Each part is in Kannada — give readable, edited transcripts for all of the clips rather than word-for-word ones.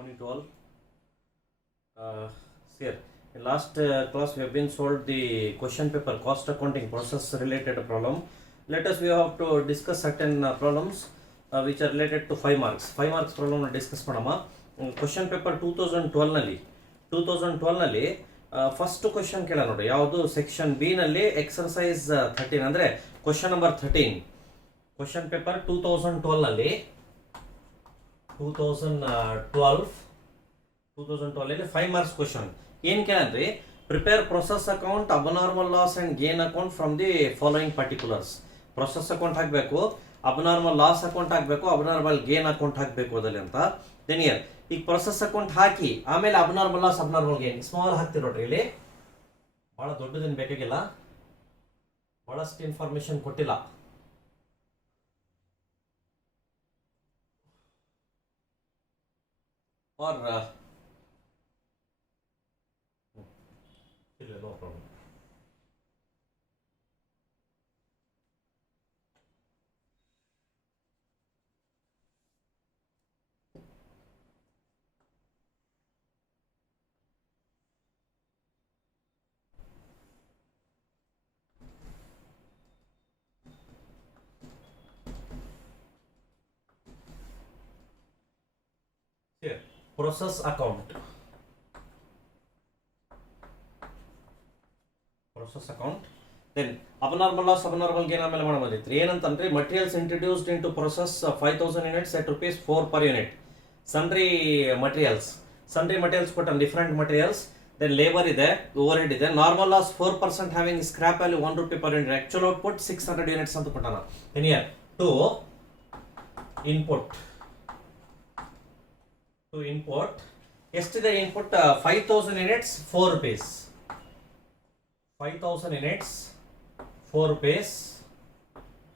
Morning to all. Here, in last class we have been solved the question paper cost accounting process related problem. Let us we have to discuss certain problems which are related to 5 marks. 5 marks problem discuss ಮಾಡಮ್ಮ. Question paper 2012 ನಲ್ಲಿ ಫಸ್ಟ್ ಕ್ವಶನ್ ಕೇಳ ನೋಡಿ. ಯಾವುದು ಸೆಕ್ಷನ್ ಬಿ ನಲ್ಲಿ ಎಕ್ಸರ್ಸೈಸ್ 13 ಅಂದ್ರೆ ಕ್ವಶನ್ ನಂಬರ್ 13. ಕ್ವಶನ್ ಪೇಪರ್ 2012 ನಲ್ಲಿ 2012 5 marks question. ಏನು ಕೇಳಂದ್ರಿ, prepare process account, abnormal loss and gain account from the following particulars. Process account ಹಾಕಬೇಕು, ಅಬ್ನಾರ್ಮಲ್ ಲಾಸ್ ಅಕೌಂಟ್ ಹಾಕಬೇಕು, ಅಬ್ನಾರ್ಮಲ್ ಗೇನ್ ಅಕೌಂಟ್ ಹಾಕಬೇಕು ಅದಲ್ಲಿ ಅಂತ. ದೆನ್ ಇಯರ್ ಈಗ ಪ್ರೊಸೆಸ್ ಅಕೌಂಟ್ ಹಾಕಿ ಆಮೇಲೆ abnormal loss abnormal gain small ಹಾಕ್ತಿರಿ ನೋಡ್ರಿ. ಇಲ್ಲಿ ಬಹಳ ದೊಡ್ಡದೇನು ಬೇಕಾಗಿಲ್ಲ, ಬಹಳಷ್ಟು ಇನ್ಫಾರ್ಮೇಶನ್ ಕೊಟ್ಟಿಲ್ಲ. or no problem. Here, process account. Process account. Then abnormal loss, abnormal gain ಆಮೇಲೆ ಮಾಡಬಹುದಿತ್ತು. ಏನಂತಂದ್ರೆ materials introduced into process 5000 units at rupees 4 per unit. Sundry materials ಕೊಟ್ಟ different materials. Then labor ಇದೆ, overhead ಇದೆ. Normal loss 4% having scrap value 1 rupee per unit. Actual output 600 units ಅಂತ ಕೊಟ್ಟಾನ. Then here to input ಎಷ್ಟಿದೆ input 5000 units 4 rupees. 5000 units 4 rupees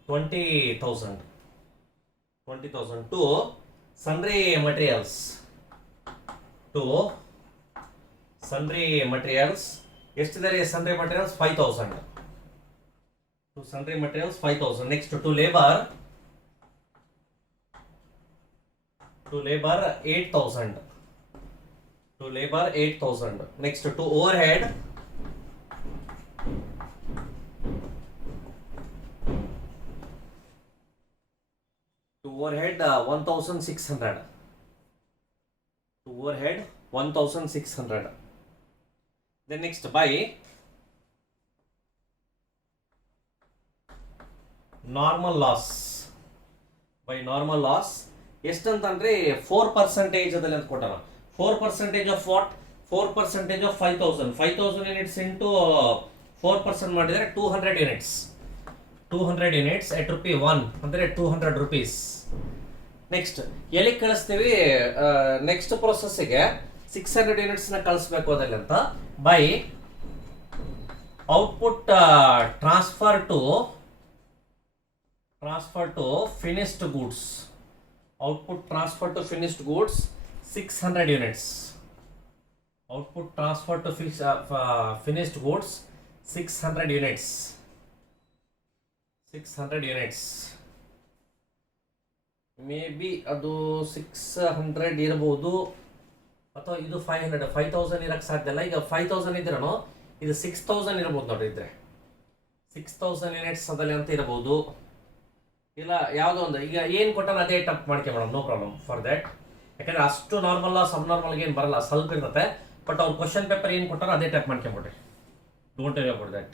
20,000 to sundry materials ಎಷ್ಟಿದೆ sundry materials 5000 to sundry materials 5000. next to labor 8,000 to labor 8,000. next to overhead 1,600 to overhead 1,600. then next by normal loss ಎಷ್ಟಂತಂದ್ರೆ 4% ಅದಲ್ಲಿ ಅಂತ ಕೊಟ್ಟಾನ. 4% of what? 4% of 5000 units into 4% ಮಾಡಿದರೆ 200 ಯೂನಿಟ್ಸ್ at rupee 1 ಅಂದ್ರೆ 200 rupees. ನೆಕ್ಸ್ಟ್ ಎಲ್ಲಿ ಕಳಿಸ್ತೀವಿ? ನೆಕ್ಸ್ಟ್ ಪ್ರೊಸೆಸ್ಗೆ 600 ಯೂನಿಟ್ಸ್ ನ ಕಳಿಸ್ಬೇಕು ಅದಲ್ಲಿ ಅಂತ. By output transfer to finished goods. output transfer to finished goods 600 units. output transfer to finished goods 600 units. maybe ಅದು 600 ಇರಬಹುದು ಅಥವಾ ಇದು 5000 ಇರಕ್ಕೆ ಸಾಧ್ಯ ಇಲ್ಲ. ಈಗ 5000 ಇದ್ರೂ ಇದು 6000 ಇರಬಹುದು ನೋಡಿ. ಇದ್ರೆ 6000 ಯೂನಿಟ್ಸ್ ಅದಲ್ಲಿ ಅಂತ ಇರಬಹುದು, ಇಲ್ಲ ಯಾವುದೋ ಒಂದು. ಈಗ ಏನು ಕೊಟ್ಟಾನ ಅದೇ ಟಪ್ ಮಾಡ್ಕೊಂಬೇಡ, ನೋ ಪ್ರಾಬ್ಲಮ್ ಫಾರ್ ದ್ಯಾಟ್. ಯಾಕಂದ್ರೆ ಅಷ್ಟು ನಾರ್ಮಲ್ ಲಾಸ್ ಅಬ್ನಾರ್ಮಲ್ ಏನು ಬರಲ್ಲ, ಸ್ವಲ್ಪ ಇರುತ್ತೆ. ಬಟ್ ಅವ್ರು ಕ್ವಶನ್ ಪೇಪರ್ ಏನು ಕೊಟ್ಟಾರ ಅದೇ ಟೈಪ್ ಮಾಡ್ಕೊಂಬಿಡ್ರಿ. Don't worry about that.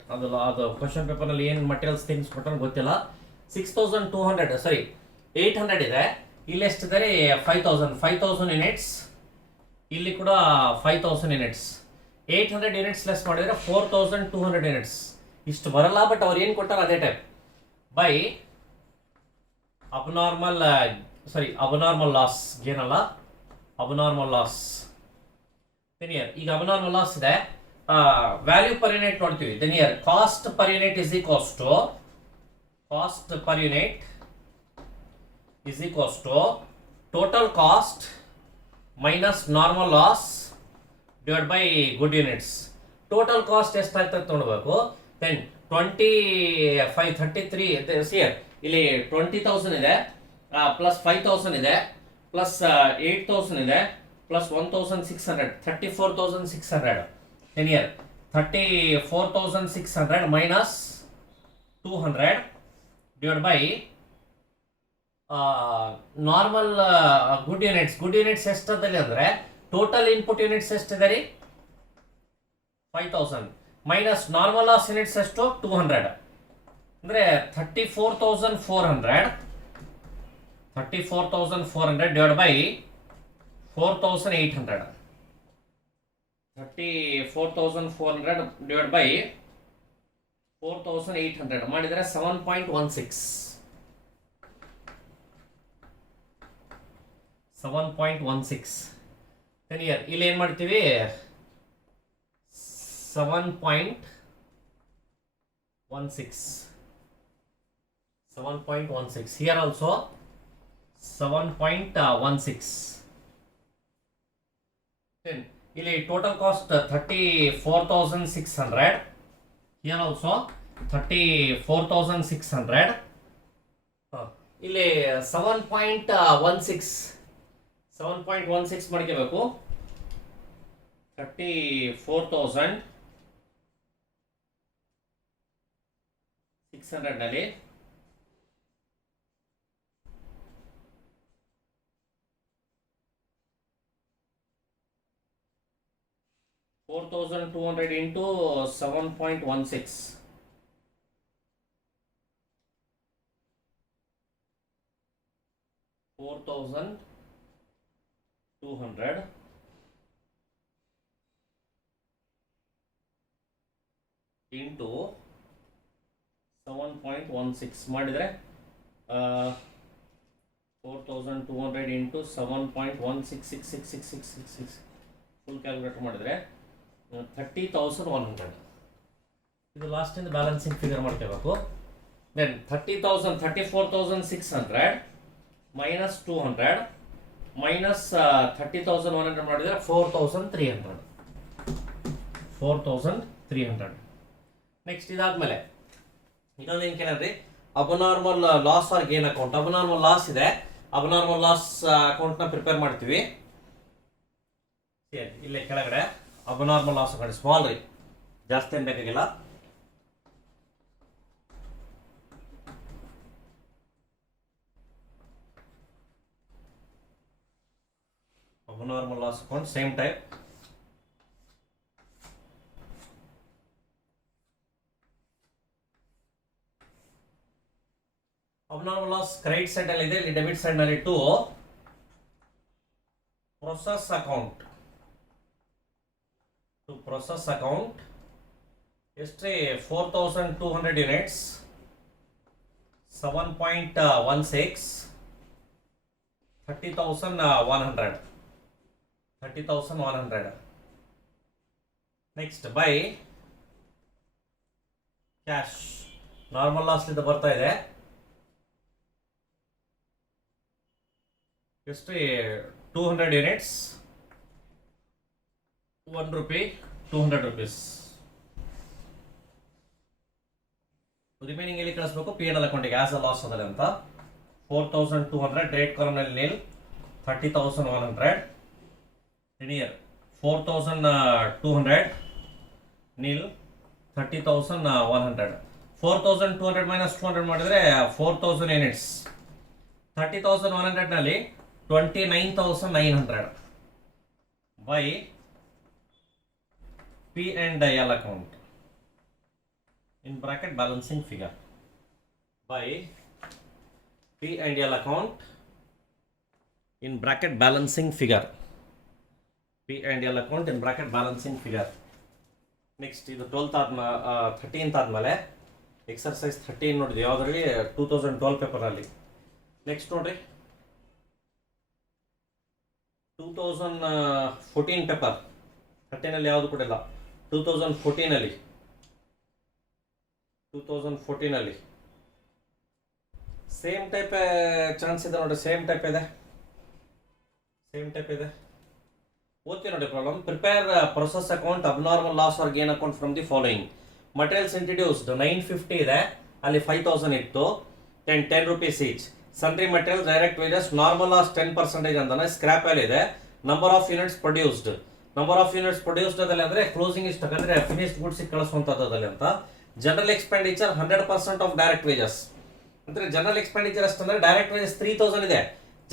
ಅದು ಕ್ವಶನ್ ಪೇಪರ್ನಲ್ಲಿ ಏನು ಮಟೀರಿಯಲ್ಸ್ ಥಿಂಗ್ಸ್ ಕೊಟ್ಟಾರ ಗೊತ್ತಿಲ್ಲ. 6200 ಸಾರಿ 800 ಇದೆ. ಇಲ್ಲಿ ಎಷ್ಟಿದ್ದಾರೆ? 5000 ಯೂನಿಟ್ಸ್. ಇಲ್ಲಿ ಕೂಡ 5000 ಯೂನಿಟ್ಸ್. 800 ಯೂನಿಟ್ಸ್ ಲೆಸ್ ಮಾಡಿದರೆ 4200 ಯೂನಿಟ್ಸ್. ಇಷ್ಟು ಬರಲ್ಲ, ಬಟ್ ಅವ್ರು ಏನು ಕೊಟ್ಟಾರ ಅದೇ ಟೈಪ್. ಬೈ abnormal loss ಏನಲ್ಲ, abnormal loss. then here ಈಗ abnormal loss ಇದೆ, ವ್ಯಾಲ್ಯೂ ಪರ್ ಯೂನಿಟ್ ನೋಡ್ತೀವಿ. then here cost per unit is equals to total cost minus normal loss divided by good units. total cost ಎಷ್ಟಾಗ್ತದೆ ನೋಡಬೇಕು. then 2533 here ಇಲ್ಲಿ 20,000 ಇದೆ, ಪ್ಲಸ್ 5,000 ಇದೆ, ಪ್ಲಸ್ 8,000 ಇದೆ, plus 1600, 34,600. 10 here, 34,600 minus 200 divided by normal good units ಎಷ್ಟದಲ್ಲಿ ಅಂದರೆ ಟೋಟಲ್ ಇನ್ಪುಟ್ ಯೂನಿಟ್ಸ್ ಎಷ್ಟಿದೆ ರೀ 5000 ಮೈನಸ್ ನಾರ್ಮಲ್ ಲಾಸ್ ಯೂನಿಟ್ಸ್ ಎಷ್ಟು 200 ಅಂದರೆ 34,400 ಡಿವೈಡ್ ಬೈ 4,800. 34,400 ಡಿವೈಡ್ ಬೈ 4,800 ಮಾಡಿದರೆ 7.16. 7.16. then here ಇಲ್ಲಿ ಏನು ಮಾಡ್ತೀವಿ 7.16 here also 7.16. then ಇಲ್ಲಿ ಟೋಟಲ್ ಕಾಸ್ಟ್ 34,600. here also 34,600. ಇಲ್ಲಿ 7.16 ಮಾಡ್ಕೋಬೇಕು. 34,600 ನಲ್ಲಿ 4,200 into 7.16. 4,200 into 7.16 ಮಾಡಿದರೆ 4,200 into 7.166666 ಫುಲ್ ಕ್ಯಾಲ್ಕುಲೇಟ್ ಮಾಡಿದರೆ 30,100. ಇದು ಲಾಸ್ಟ್ ಇಂದ ಬ್ಯಾಲೆನ್ಸಿಂಗ್ ಫಿಗರ್ ಮಾಡ್ಕೋಬೇಕು. ದೆನ್ 34,600 ಮೈನಸ್ 200 ಮೈನಸ್ 30,100 ಮಾಡಿದರೆ 4,300. ನೆಕ್ಸ್ಟ್ ಇದಾದ್ಮೇಲೆ ಇನ್ನೊಂದು ಏನು ಕೇಳಿದ್ರಿ, abnormal loss or gain account. Abnormal loss ಇದೆ, ಅಬ್ನಾರ್ಮಲ್ ಲಾಸ್ ಅಕೌಂಟ್ನ ಪ್ರಿಪೇರ್ ಮಾಡ್ತೀವಿ. ಇಲ್ಲೇ ಕೆಳಗಡೆ ಅಬ್ನಾರ್ಮಲ್ ಲಾಸ್ ಅಕೌಂಟ್ ಸ್ಮಾಲ್ ರೀ, ಜಾಸ್ತಿ ಏನು ಬೇಕಾಗಿಲ್ಲ. abnormal loss account same type. abnormal loss credit side ನಲ್ಲಿ ಇದೆ, ಇಲ್ಲಿ ಡೆಬಿಟ್ ಸೈಡ್ ನಲ್ಲಿ to process account. to process account ಎಷ್ಟೇ 4,200 units 7.16 30,100. Next by cash normal loss ಇಂದ ಬರ್ತಾ ಇದೆ ಎಷ್ಟು 200 ಯೂನಿಟ್ಸ್ 1 ರೂಪಿ 200 rupees. ರಿಮೈನಿಂಗ್ ಎಲ್ಲಿ ಕಳಿಸ್ಬೇಕು, ಪಿ ಎನ್ ಎಲ್ ಅಕೌಂಟಿಗೆ ಆಸ್ ಅ ಲಾಸ್ ಅದಲ್ಲ ಅಂತ. 4,200 ರೇಟ್ ಕಾಲಮ್ ನಲ್ಲಿ ನಿಲ್ 30,100. linear 4,200 nil 30,100. 4,200 minus 200 ಮಾಡಿದ್ರೆ 4,000 ಯೂನಿಟ್ಸ್. 30,100 ನಲ್ಲಿ 29,900 by P and L account in bracket balancing figure by P and L account in bracket balancing figure. P and L account in bracket balancing figure. Next ಇದು 13th ಆದ್ಮೇಲೆ ಎಕ್ಸರ್ಸೈಸ್ 13 ನೋಡಿದ್ವಿ ಯಾವುದ್ರಲ್ಲಿ 2012 ಪೇಪರ್ನಲ್ಲಿ. ನೆಕ್ಸ್ಟ್ ನೋಡ್ರಿ 2014 ಪೇಪರ್ 13ನಲ್ಲಿ ಯಾವುದು ಕೂಡ ಇಲ್ಲ. 2014ನಲ್ಲಿ ಸೇಮ್ ಟೈಪ್ ಚಾನ್ಸ್ ಇದೆ ನೋಡಿ, ಸೇಮ್ ಟೈಪ್ ಇದೆ. ಓದ್ತೀವಿ ನೋಡಿ problem. Prepare process account abnormal loss or gain account from the following. Materials introduced 950 ಇದೆ, ಅಲ್ಲಿ 5,000 ಇತ್ತು, 10 rupees each. Sundry material direct wages normal loss 10% ಅಂತಾನೆ. ಸ್ಕ್ರಾಪ್ ವ್ಯಾಲ್ಯೂ ಇದೆ number of units produced. Number of units produced ಅದಲ್ಲಿ ಅಂದ್ರೆ ಕ್ಲೋಸಿಂಗ್ ಸ್ಟಾಕ್ ಅಂದ್ರೆ ಫಿನಿಶ್ಡ್ ಗುಡ್ಸ್ ಕಳಿಸುವಂತದ್ದಲ್ಲಿ ಅಂತ. General expenditure 100% of direct wages ಅಂದ್ರೆ ಜನರಲ್ ಎಕ್ಸ್ಪೆಂಡಿಚರ್ ಅಷ್ಟಂದ್ರೆ ಡೈರೆಕ್ಟ್ ವೇಜಸ್ 3000 ಇದೆ,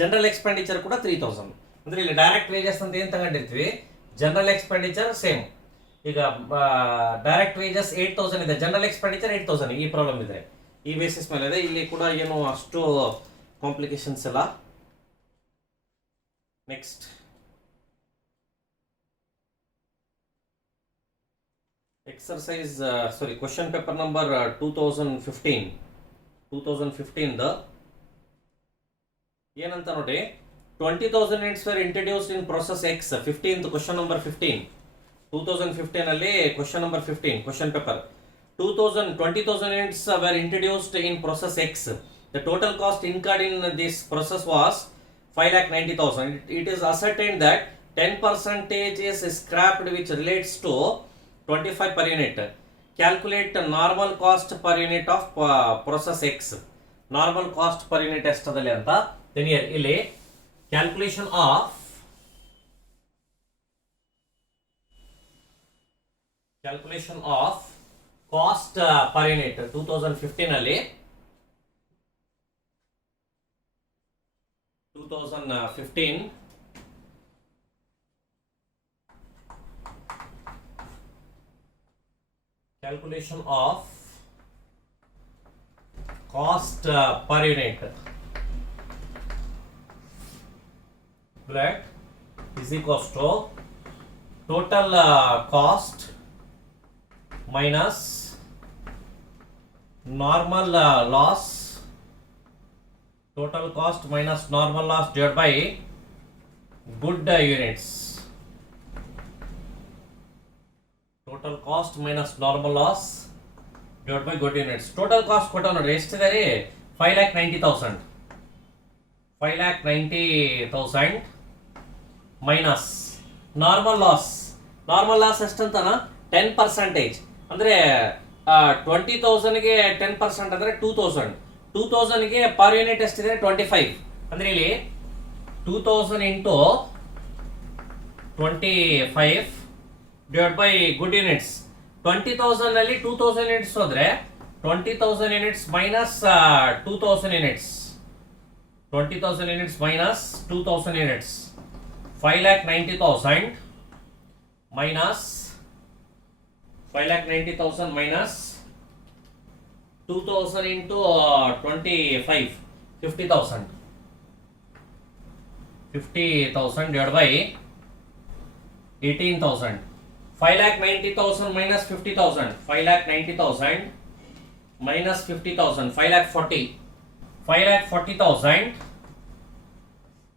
ಜನರಲ್ ಎಕ್ಸ್ಪೆಂಡಿಚರ್ ಕೂಡ 3000. ಅಂದ್ರೆ ಇಲ್ಲಿ ಡೈರೆಕ್ಟ್ ವೇಜಸ್ ಅಂತ ಏನ್ ತಗೊಂಡಿರ್ತೀವಿ, ಜನರಲ್ ಎಕ್ಸ್ಪೆಂಡಿಚರ್ ಸೇಮ್. ಈಗ ಡೈರೆಕ್ಟ್ ವೇಜಸ್ 8000 ಇದೆ, ಜನರಲ್ ಎಕ್ಸ್ಪೆಂಡಿಚರ್ 8000. ಈ ಪ್ರಾಬ್ಲಮ್ ಇದೆ, ಈ ಬೇಸಿಸ್ ಮೇಲೆ ಇದೆ. ಇಲ್ಲಿ ಕೂಡ ಏನು ಅಷ್ಟು ಕಾಂಪ್ಲಿಕೇಶನ್ಸ್ ಇಲ್ಲ. Next exercise question paper number 2015 the ಏನಂತ ನೋಡಿ. 20,000 units were introduced in process X. 15th question number 15 2015 ಅಲ್ಲಿ question number 15 question paper. 20,000 units were introduced in process X. The total cost incurred in this process was 5,90,000. It is ascertained that 10% is scrapped, which relates to 25 per unit. Calculate normal cost per unit of process X. Normal cost per unit ಎಷ್ಟದಲ್ಲಿ ಅಂತ ಇಲ್ಲಿ calculation of cost per unit 2015 ಅಲ್ಲಿ 2015 calculation of cost per unit is equals to total cost minus normal loss. Total cost minus normal loss divided by good units. Total cost minus normal loss divided by good units. Total cost ಕೊಟ್ಟ ನೋಡ್ರಿ ಎಷ್ಟಿದೆ ರೀ, 5,90,000. 5,90,000 minus normal loss. Normal loss ಎಷ್ಟಂತಾನ 10%. ಅಂದ್ರೆ 20,000ಗೆ 10% ಅಂದ್ರೆ 2,000. 2,000ಗೆ ಪರ್ ಯೂನಿಟ್ ಎಷ್ಟಿದೆ 25. ಅಂದ್ರೆ ಇಲ್ಲಿ 2,000 into 25 divide by good units. 20,000 ನಲ್ಲಿ 2,000 ಯೂನಿಟ್ಸ್ ಹೋದ್ರೆ 20,000 units minus 2,000 units. 20,000 units minus 2,000 units. 5,90,000 minus 5,90,000 minus 2,000 into 25, 50,000. 50,000 divided by 18,000. 5,90,000 minus 50,000. 5,90,000 minus 50,000. 5,40,000. 5,40,000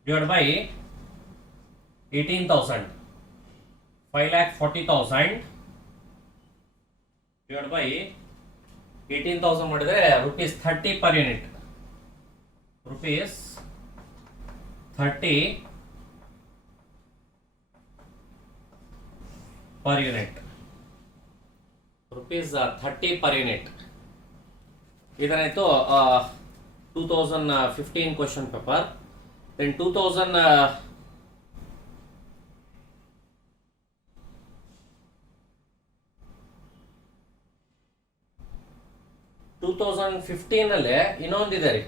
divided by 18,000. 5,40,000 divided by 18,000 ಮಾಡಿದ್ರೆ rupees 30 per unit. Rupees 30 per unit. Rupees 30 per unit. ಇದನ್ನಾಯ್ತು 2015 question paper. Then 2015 ಅಲ್ಲೇ ಇನ್ನೊಂದಿದೆ ರೀ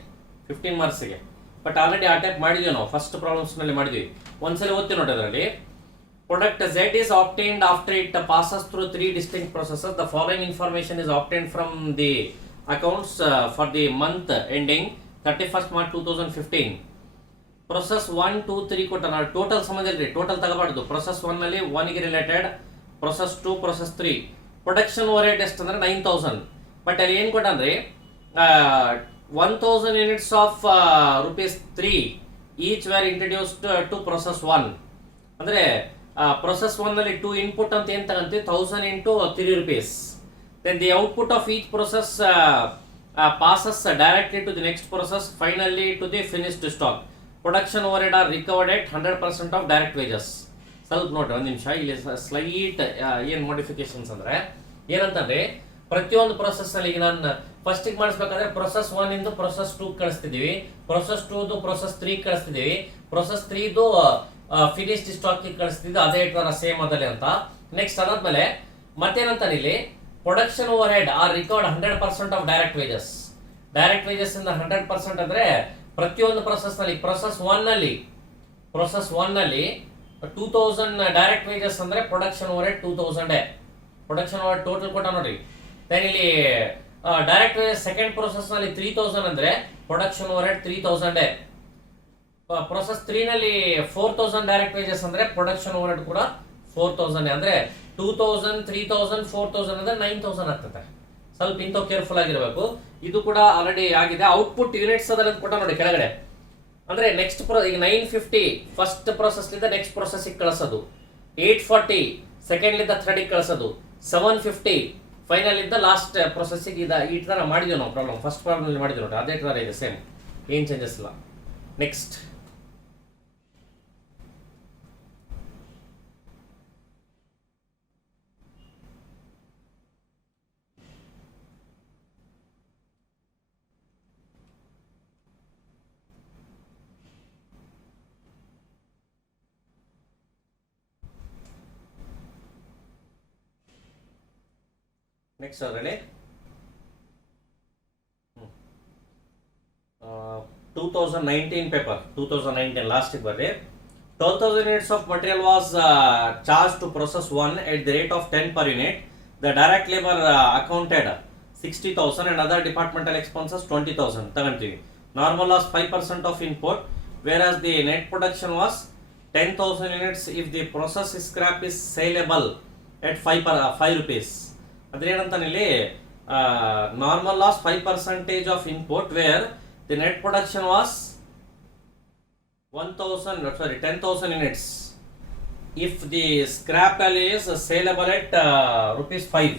15 ಮಾರ್ಕ್ಸ್ಗೆ, ಬಟ್ ಆಲ್ರೆಡಿ ಆ ಟೈಪ್ ಮಾಡಿದ್ವಿ ನಾವು. ಫಸ್ಟ್ ಪ್ರಾಬ್ಲಮ್ಸ್ ನಲ್ಲಿ ಮಾಡಿದ್ವಿ, ಒಂದ್ಸಲ ಓದ್ತೀವಿ ನೋಡಿ. ಅದರಲ್ಲಿ product Z is obtained after it passes through 3 distinct processes. The following information is obtained from the accounts for the month ending 31st March 2015. Process 1, 2, 3 ಕೊಟ್ಟ ನಾವು ಟೋಟಲ್ ಸಂಬಂಧ ಟೋಟಲ್ ತಗೋಬಾರ್ದು. ಪ್ರೊಸೆಸ್ 1 ನಲ್ಲಿ 1 ಗೆ related, process 2, process 3. Production overhead ಎಷ್ಟು ಅಂದ್ರೆ 9,000. ಬಟ್ ಅಲ್ಲಿ ಏನ್ ಕೊಟ್ಟನ್ರಿ, 1,000 units of ₹3 each were introduced to process 1. ಅಂದ್ರೆ ಪ್ರೊಸೆಸ್ 1 ನಲ್ಲಿ 2 ಇನ್ಪುಟ್ ಅಂತ ಏನ್ ತಗಂತೀವಿ, 1,000 into ₹3. Then the output of each process passes directly to the next process, finally to the finished stock. Production overhead are recovered at 100% of direct wages. ಸ್ವಲ್ಪ ನೋಡ್ರಿ ಒಂದು ನಿಮಿಷ, ಇಲ್ಲಿ ಸ್ಲೈಟ್ ಏನ್ ಮಾಡಿಫಿಕೇಶನ್ಸ್ ಅಂದ್ರೆ ಏನಂತಂದ್ರೆ, ಪ್ರತಿಯೊಂದು ಪ್ರೊಸೆಸ್ ಅಲ್ಲಿ ಈಗ ನಾನು ಫಸ್ಟ್ ಮಾಡಿಸ್ಬೇಕಂದ್ರೆ ಪ್ರೊಸೆಸ್ 1 ಇಂದ ಪ್ರೊಸೆಸ್ 2 ಕಳಿಸ್ತಿದೀವಿ, ಪ್ರೊಸೆಸ್ 2 ಪ್ರೊಸೆಸ್ 3 ಕಳಿಸ್ತಿದೀವಿ, ಪ್ರೊಸೆಸ್ 3 ಫಿನಿಶ್ಡ್ ಸ್ಟಾಕ್ ಕಳಿಸ್ತಿದ್ದು ಅದೇ ಇಟ್ಟಾರ ಸೇಮ್ ಅದರಲ್ಲಿ ಅಂತ. ನೆಕ್ಸ್ಟ್ ಅದಾದ್ಮೇಲೆ ಮತ್ತೇನಂತಾನೆ ಇಲ್ಲಿ production overhead are record 100% of direct wages. Direct wages ಇಂದ 100% ಅಂದ್ರೆ ಪ್ರತಿಯೊಂದು ಪ್ರೊಸೆಸ್ ನಲ್ಲಿ ಪ್ರೊಸೆಸ್ ಒನ್ ನಲ್ಲಿ 2000 ಡೈರೆಕ್ಟ್ ವೇಜಸ್ ಅಂದ್ರೆ production over head 2000 production over total ಕೊಟ್ಟ ನೋಡ್ರಿ. ದೆನ್ ಇಲ್ಲಿ ಡೈರೆಕ್ಟ್ ವೇಜಸ್ ಸೆಕೆಂಡ್ ಪ್ರೊಸೆಸ್ ನಲ್ಲಿ 3000 ಅಂದ್ರೆ ಪ್ರೊಡಕ್ಷನ್ ಓವರ್ ಹೆಡ್ 3000. ಪ್ರೊಸೆಸ್ 3 ನಲ್ಲಿ 4000 ಡೈರೆಕ್ಟ್ ವೇಜಸ್ ಅಂದ್ರೆ ಪ್ರೊಡಕ್ಷನ್ ಓವರ್ ಹೆಡ್ ಕೂಡ 4000 ಅಂದ್ರೆ 2000 3000 4000 ಅಂದ್ರೆ 9000 ಆಗ್ತದೆ. ಸ್ವಲ್ಪ ಇಂಥವು ಕೇರ್ಫುಲ್ ಆಗಿರಬೇಕು. ಇದು ಕೂಡ ಆಲ್ರೆಡಿ ಆಗಿದೆ. ಔಟ್ಪುಟ್ ಯೂನಿಟ್ಸ್ ಅದರಲ್ಲಿ ಕೊಟ್ಟ ನೋಡಿ ಕೆಳಗಡೆ. ಅಂದ್ರೆ ನೆಕ್ಸ್ಟ್ ಈಗ 950 ಫಸ್ಟ್ ಪ್ರೊಸೆಸ್ ಲಿಂದ ನೆಕ್ಸ್ಟ್ ಪ್ರೊಸೆಸ್ ಕಳಿಸೋದು, 840 ಸೆಕೆಂಡ್ ಲಿಂದ ಥರ್ಡ್ ಕಳಿಸೋದು, 750 ಫೈನಲ್ ಇಂದ ಲಾಸ್ಟ್ ಪ್ರೊಸೆಸ್ ಈ ತರ ಮಾಡಿದ್ವಿ ನಾವು. ಪ್ರಾಬ್ಲಮ್ ಫಸ್ಟ್ ಪ್ರಾಬ್ಲಮ್ ಮಾಡಿದ್ವಿ ನೋಡಿ, ಅದೇ ತರ ಇದೆ ಸೇಮ್, ಏನ್ ಚೇಂಜಸ್ ಇಲ್ಲ. ನೆಕ್ಸ್ಟ್ ಅದರಲ್ಲಿ 2019 ಪೇಪರ್ 2019 ಲಾಸ್ಟ್ ಬರ್ರಿ. 12,000 units of material was charged to process 1 at the rate of 10 per unit. The direct labor accounted 60,000 and other departmental expenses 20,000 ತಗೊಂತೀವಿ. Normal loss 5% of input, whereas the net production was 10,000 units if the process scrap is saleable at 5 rupees. ಅಂದ್ರೆ ಏನಂತಾನೆ ಇಲ್ಲಿ normal loss 5% of input where the net production was 10,000 units if the scrap value is saleable at ₹5.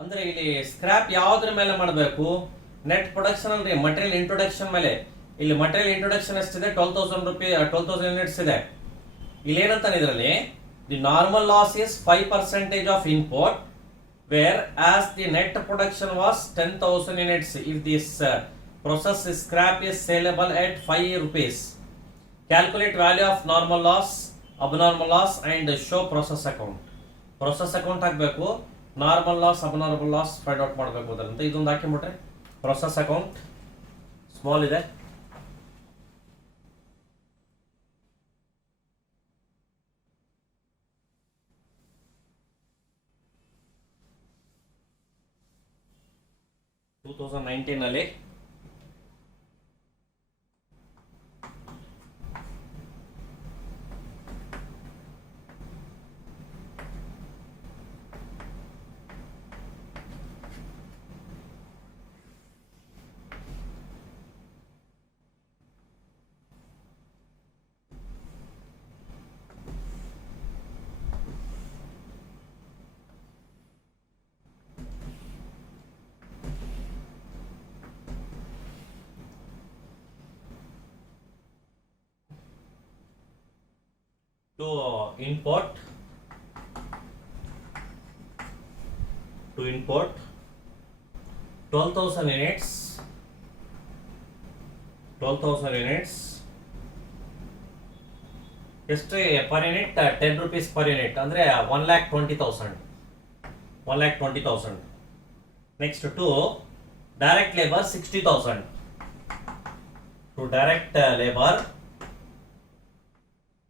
ಅಂದ್ರೆ ಇಲ್ಲಿ ಸ್ಕ್ರಾಪ್ ಯಾವ್ದ್ರ ಮೇಲೆ ಮಾಡಬೇಕು? ನೆಟ್ ಪ್ರೊಡಕ್ಷನ್ ಅಂದ್ರೆ ಮಟೀರಿಯಲ್ ಇಂಟ್ರೊಡಕ್ಷನ್ ಮೇಲೆ. ಇಲ್ಲಿ ಮಟೀರಿಯಲ್ ಇಂಟ್ರೊಡಕ್ಷನ್ ಎಷ್ಟಿದೆ? 12,000 ಯೂನಿಟ್ಸ್ ಇದೆ. ಇಲ್ಲಿ ಏನಂತಾನೆ ಇದರಲ್ಲಿ the normal loss is 5% of input whereas the net production was 10,000 units if this process scrap is saleable at 5 rupees. Calculate value of normal loss, abnormal loss and show process account. Process account ಹಾಕಬೇಕು, normal loss abnormal loss find out ಮಾಡಬೇಕು ಅಂತ ಇದೊಂದು ಹಾಕಿಬಿಟ್ರೆ process account ಸ್ಮಾಲ್ ಇದೆ. ನಲ್ಲಿ to import 12,000 units ಎಷ್ಟು per unit? 10 rupees per unit ಅಂದ್ರೆ 1,20,000. Next to direct labour 60,000. To direct labour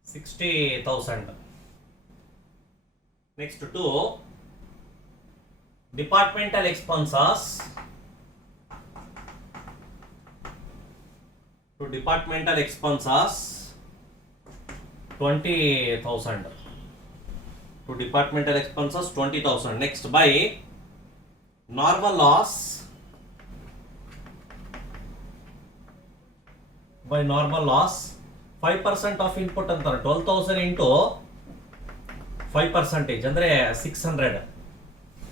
60,000. Next to departmental expenses 20,000. To departmental expenses 20,000. Next by normal loss 5% of input ಅಂತಾರೆ. 12,000 ಇಂಟು 5% ಅಂದ್ರೆ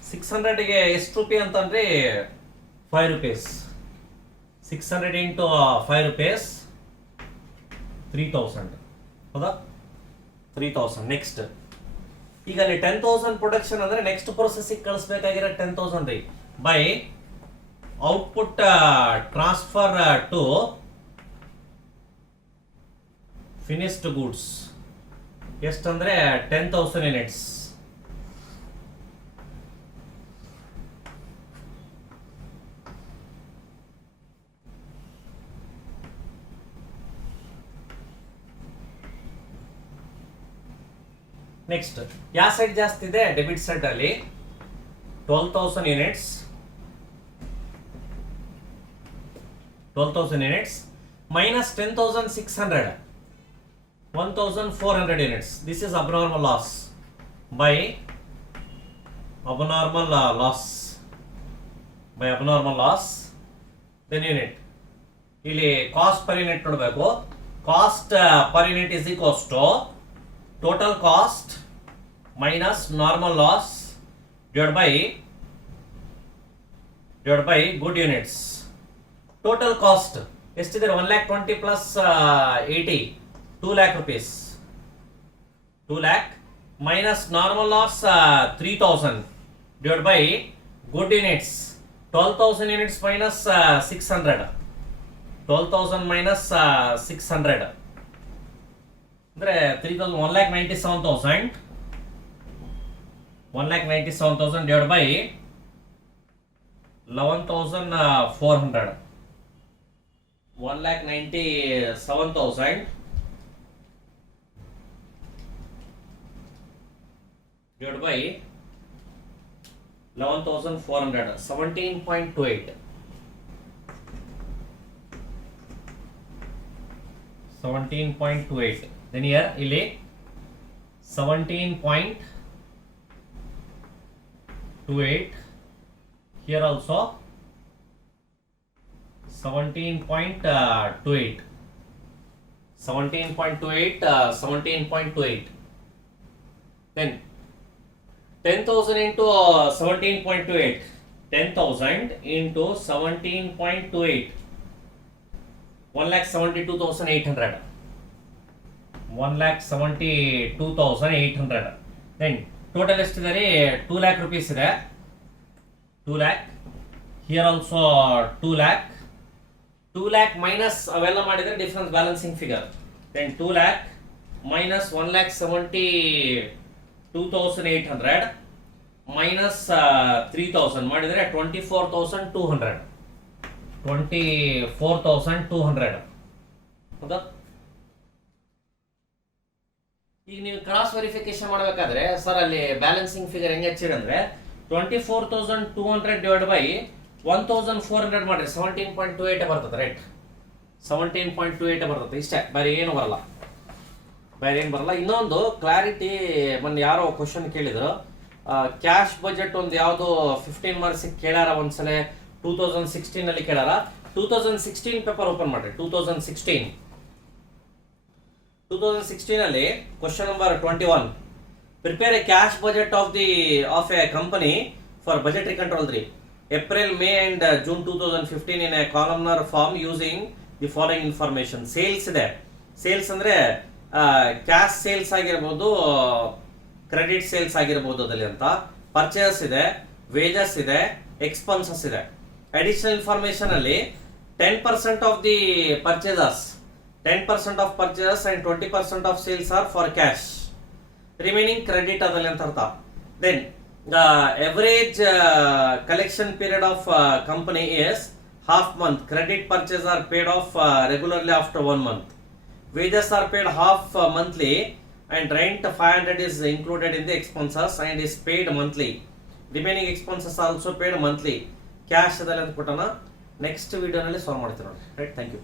600ಗೆ ಎಷ್ಟು ರೂಪಾಯಿ ಅಂತಂದ್ರೆ 5 rupees. 600 into 5 rupees 3,000. ಹೌದಾ? 3,000. ನೆಕ್ಸ್ಟ್ ಈಗ ಅಲ್ಲಿ 10,000 ಪ್ರೊಡಕ್ಷನ್ ಅಂದ್ರೆ ನೆಕ್ಸ್ಟ್ ಪ್ರೊಸೆಸಿಗೆ ಕಳಿಸ್ಬೇಕಾಗಿರೋ 10,000 ರೀ by output transfer to finished goods ಎಷ್ಟಂದ್ರೆ 10,000 ಯೂನಿಟ್ಸ್. ನೆಕ್ಸ್ಟ್ ಯಾವ ಸೈಡ್ ಜಾಸ್ತಿ ಇದೆ? ಡೆಬಿಟ್ ಸೈಡ್ ಅಲ್ಲಿ 12,000 units, 12,000 units minus 10,600, 1,400 units. This is abnormal loss by abnormal loss. Then unit. ಇಲ್ಲಿ ಕಾಸ್ಟ್ ಪರ್ ಯೂನಿಟ್ ನೋಡಬೇಕು. Cost per unit is equals to total cost minus normal loss divide by good units. Total cost ಎಷ್ಟಿದೆ? 1,20,000 plus 80, 2 lakh rupees. 2 lakh minus normal loss 3,000 divided by good units 12,000 units minus 600. 12,000 minus 600 ಅಂದ್ರೆ 3,000, 1,97,000. 1,97,000 divided by 11,400. 1,97,000 divided by 11,400, 17.28. 17.28. Then here ಇಲ್ಲಿ 17.28. Here also 17.28. 17.28. Then 10,000 into 17.28. 10,000 into 17.28. 1,72,800. 1,72,800. Then total ಎಷ್ಟಿದೆ? 2 lakh rupees ಇದೆ. 2 lakh. Here also 2 lakh. 2 lakh minus ಅವೆಲ್ಲ ಮಾಡಿದ್ರೆ difference balancing figure. Then 2 lakh minus 1,72,800 minus 3,000 ಮಾಡಿದ್ರೆ 24,200. 24,200 ಹೌದಾ? ಈಗ ನೀವು ಕ್ರಾಸ್ ವೆರಿಫಿಕೇಶನ್ ಮಾಡಬೇಕಾದ್ರೆ ಸರ್ ಅಲ್ಲಿ ಬ್ಯಾಲೆನ್ಸಿಂಗ್ ಫಿಗರ್ ಹೆಂಗೆ ಹಚ್ಚಿರಂದ್ರೆ 24,200 ಡಿವೈಡ್ ಬೈ 1,400 ಮಾಡ್ರಿ 17.28 ಬರ್ತದೆ. ರೈಟ್, 17.28 ಬರ್ತದೆ. ಇಷ್ಟೇ, ಬೇರೆ ಏನು ಬರಲ್ಲ. ಇನ್ನೊಂದು ಕ್ಲಾರಿಟಿ, ಮೊನ್ನೆ ಯಾರೋ ಕ್ವಶನ್ ಕೇಳಿದ್ರು, ಕ್ಯಾಶ್ ಬಜೆಟ್ ಒಂದು ಯಾವುದು 15 ಮಾರ್ಕ್ಸಿಗೆ ಕೇಳ್ಯಾರ ಒಂದ್ಸಲ. 2016 ಅಲ್ಲಿ ಕೇಳ್ಯಾರ. 2016 ಪೇಪರ್ ಓಪನ್ ಮಾಡ್ರಿ. 2016 ಅಲ್ಲಿ question number 21, prepare A cash budget of A company for budgetary control 3 April, May and June 2015 in a columnar form using the following information. Sales ಇದೆ. ಸೇಲ್ಸ್ ಅಂದ್ರೆ ಕ್ಯಾಶ್ ಸೇಲ್ಸ್ ಆಗಿರ್ಬೋದು, ಕ್ರೆಡಿಟ್ ಸೇಲ್ಸ್ ಆಗಿರ್ಬೋದು ಅದಲ್ಲಿ ಅಂತ. ಪರ್ಚೇಸ್ ಇದೆ, ವೇಜಸ್ ಇದೆ, ಎಕ್ಸ್ಪೆನ್ಸಸ್ ಇದೆ. ಅಡಿಷನಲ್ ಇನ್ಫಾರ್ಮೇಶನ್ ಅಲ್ಲಿ 10% of the purchases, 10% of purchases and 20% of sales are for cash, remaining credit ಅದಲ್ಲಿ ಅಂತ ಅರ್ಥ. Then the average collection period of company is half month. Credit purchase are paid off regularly after 1 month. Wages are paid half monthly and rent 500 is included in the expenses and is paid monthly. Remaining expenses are also paid monthly. Cash adala ಅಂತ ಕೊಟ್ಟನ. ನೆಕ್ಸ್ಟ್ ವಿಡಿಯೋನಲ್ಲಿ ಸಾಲ್ವ್ ಮಾಡ್ತೀನಿ ನೋಡಿ. Right, thank you.